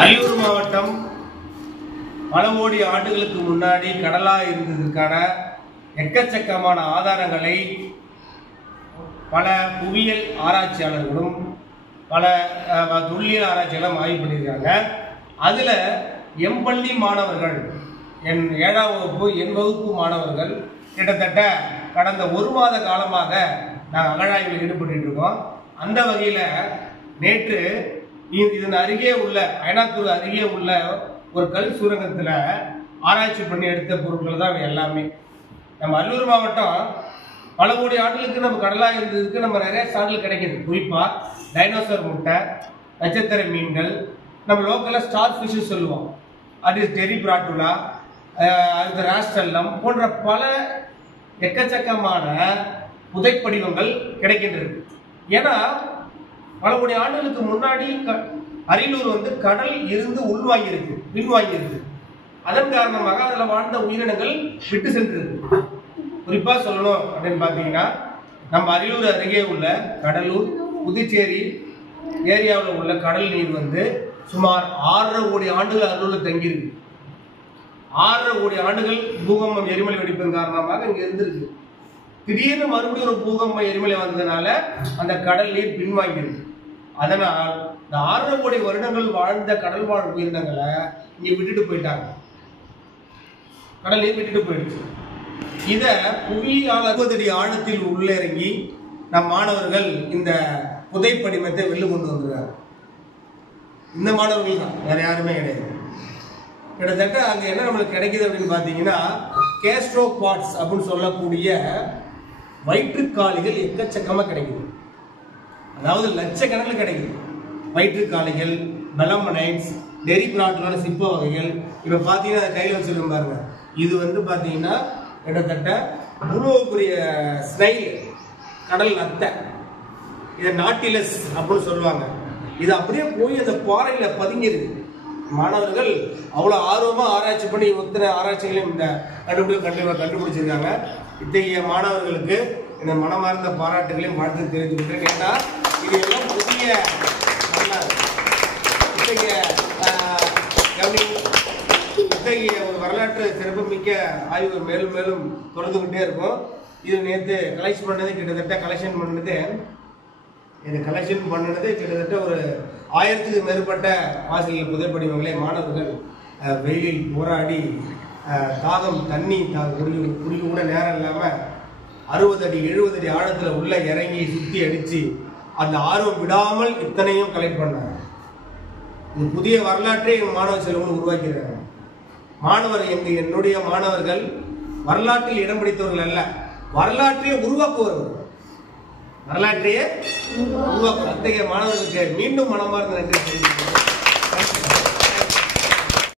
அரியலூர் மாவட்டம் பல கோடி ஆண்டுகளுக்கு முன்னாடி கடலாக இருந்ததற்கான எக்கச்சக்கமான ஆதாரங்களை பல புவியியல் ஆராய்ச்சியாளர்களும் பல தொல்லியல் ஆராய்ச்சியாளரும் ஆய்வு பண்ணியிருக்காங்க. அதில் எம்பள்ளி மாணவர்கள், என் 7ஆம் வகுப்பு என் வகுப்பு மாணவர்கள் கிட்டத்தட்ட கடந்த ஒரு மாத காலமாக நாங்கள் அகழாய்வில் ஈடுபட்டு இருக்கோம். அந்த வகையில் நேற்று இதன் அருகே உள்ள அயனாத்தூர் அருகே உள்ள ஒரு கல் சுரங்கத்தில் ஆராய்ச்சி பண்ணி எடுத்த பொருட்கள் தான் எல்லாமே. நம்ம அரியலூர் மாவட்டம் பல கோடி ஆண்டுகளுக்கு நம்ம கடலாக இருந்ததுக்கு நம்ம நிறைய சான்றுகள் கிடைக்கிது. குறிப்பாக டைனோசர் முட்டை, நட்சத்திர மீன்கள், நம்ம லோக்கலாக ஸ்டார் ஃபிஷ் சொல்லுவோம், அது டெரிபிராட்டுலா, அது ராஸ்டல்லம் போன்ற பல எக்கச்சக்கமான புதைப்படிவங்கள் கிடைக்கின்றது. ஏன்னா பல கோடி ஆண்டுகளுக்கு முன்னாடி அரியலூர் கடல் இருந்து உள்வாங்கியிருக்கு, பின்வாங்கியிருக்கு. அதன் காரணமாக அதில் வாழ்ந்த உயிரினங்கள் விட்டு சென்றிருக்கு. குறிப்பாக சொல்லணும் அப்படின்னு பார்த்தீங்கன்னா, நம்ம அரியலூர் அருகே உள்ள கடலூர், புதுச்சேரி ஏரியாவில் உள்ள கடல் நீர் சுமார் 6.5 கோடி ஆண்டுகள் அரியலூரில் தங்கியிருக்கு. 6.5 கோடி ஆண்டுகள் பூகம்பம் எரிமலை வெடிப்பின் காரணமாக இங்கே இருந்திருக்கு. திடீர்னு மறுபடியும் ஒரு பூகம்ப எரிமலை வந்ததுனால அந்த கடல் நீர் பின்வாங்கியிருக்கு. அதனால் இந்த 6.5 கோடி வருடங்கள் வாழ்ந்த கடல் வாழ் உயிரினங்களை இங்கே விட்டுட்டு போயிட்டாங்க, கடல் நீர் விட்டுட்டு போயிடுச்சு. இதை புவியால் 60 அடி ஆழத்தில் உள்ளிறங்கி நம் மாணவர்கள் இந்த புதைப்படிமத்தை வெளில கொண்டு வந்துருக்காங்க. இந்த மாணவர்கள் தான், வேற யாருமே கிடையாது. கிட்டத்தட்ட அங்கே என்ன நம்மளுக்கு கிடைக்குது அப்படின்னு பார்த்தீங்கன்னா, கேஸ்ட்ரோபாட்ஸ் அப்படின்னு சொல்லக்கூடிய வயிற்றுக்காளிகள் எக்கச்சக்கமாக கிடைக்குது. அதாவது லட்சக்கணக்கில் கிடைக்குது. வயிற்றுக்காளிகள், பெலமனைட்ஸ், டெரிபிராட்டுலான சிப்ப வகைகள். இப்போ பார்த்தீங்கன்னா அதை கையில் வச்சுருக்கோம் பாருங்க. இது பார்த்தீங்கன்னா கிட்டத்தட்ட இவ்வளோ பெரிய ஸ்னைல், கடல் நத்தை, இதை நாட்டிலஸ் அப்படின்னு சொல்லுவாங்க. இது அப்படியே போய் அந்த பாறையில் பதுங்கிருக்கு. மாணவர்கள் அவ்வளோ ஆர்வமாக ஆராய்ச்சி பண்ணி ஒத்தனை ஆராய்ச்சிகளையும் இந்த கண்டுபிடிச்சிருக்காங்க. இத்தகைய மாணவர்களுக்கு இந்த மனமார்ந்த பாராட்டுகளையும் வாழ்த்து தெரிவித்துக்கிட்டேன். ஏன்னா இது எல்லாம் புதிய இத்தகைய ஒரு வரலாற்று சிறப்புமிக்க ஆய்வு மேலும் மேலும் தொடர்ந்துகிட்டே இருக்கும். இது நேற்று கலெக்ஷன் பண்ணது கிட்டத்தட்ட ஒரு 1000க்கு மேற்பட்ட ஆசிரியர் புதைப்படிவங்களை மாணவர்கள் வெயிலில் போராடி தாகம் தண்ணி குடிக்க கூட நேரம் இல்லாமல் 60 அடி 70 அடி ஆழத்தில் உள்ள இறங்கி சுற்றி அடித்து அந்த ஆர்வம் விடாமல் இத்தனையும் கலெக்ட் பண்ணாங்க. இது புதிய வரலாற்றை மாணவ செல்வங்கள் உருவாக்கிறாங்க. என்னுடைய மாணவர்கள் வரலாற்றில் இடம் பிடித்தவர்கள் அல்ல, வரலாற்றையே உருவாக்குவார்கள். அத்தகைய மாணவர்களுக்கு மீண்டும் மனமார்ந்த நன்றி தெரிவிக்கிறேன்.